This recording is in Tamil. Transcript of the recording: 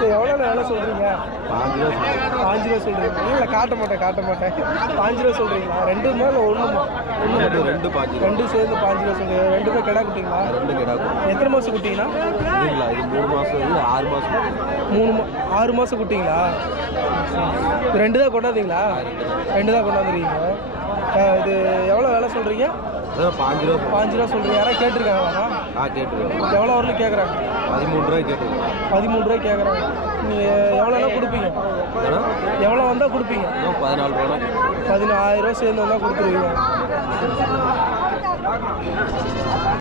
சரி எவ்வளோ வேலை சொல்கிறீங்க? 5 ரூபா. 5 ரூபா சொல்கிறீங்க. இல்லை காட்ட மாட்டேன் 5 ரூபா சொல்கிறீங்களா? ரெண்டுமா இல்லை ஒன்றுமா? ரெண்டு 5 ரெண்டு சேர்ந்து 5 ரூபா சொல்கிறீங்க. ரெண்டுமே கிடா குட்டிங்களா? ரெண்டு கிடாக்கும். எத்தனை மாதம் குட்டிங்கன்னா? இல்லைங்களா, இது 3 மாதம், இது 6 மாதம். 6 மாதம் குட்டிங்களா? ரெண்டு தான் கொண்டாந்தீங்களா? ரெண்டு தான் கொண்டாந்துருக்கீங்க. இது எவ்வளோ வேலை சொல்கிறீங்க? 5 ரூபா. 5 ரூபா சொல்கிறீங்க. யாராவது கேட்டிருக்காங்களா? கேட்டுருக்கேன். எவ்வளோ வரலும் கேட்குறாங்க? 13 ரூபாய் கேட்டுருக்கேன். 13 ரூபாய்க்கு கேட்குறாங்க. நீங்கள் எவ்வளோலாம் கொடுப்பீங்க? எவ்வளோ வந்தால் கொடுப்பீங்க? 14 ரூபா. 10,000 ரூபா சேர்ந்து வந்தால் கொடுத்துருவீங்க.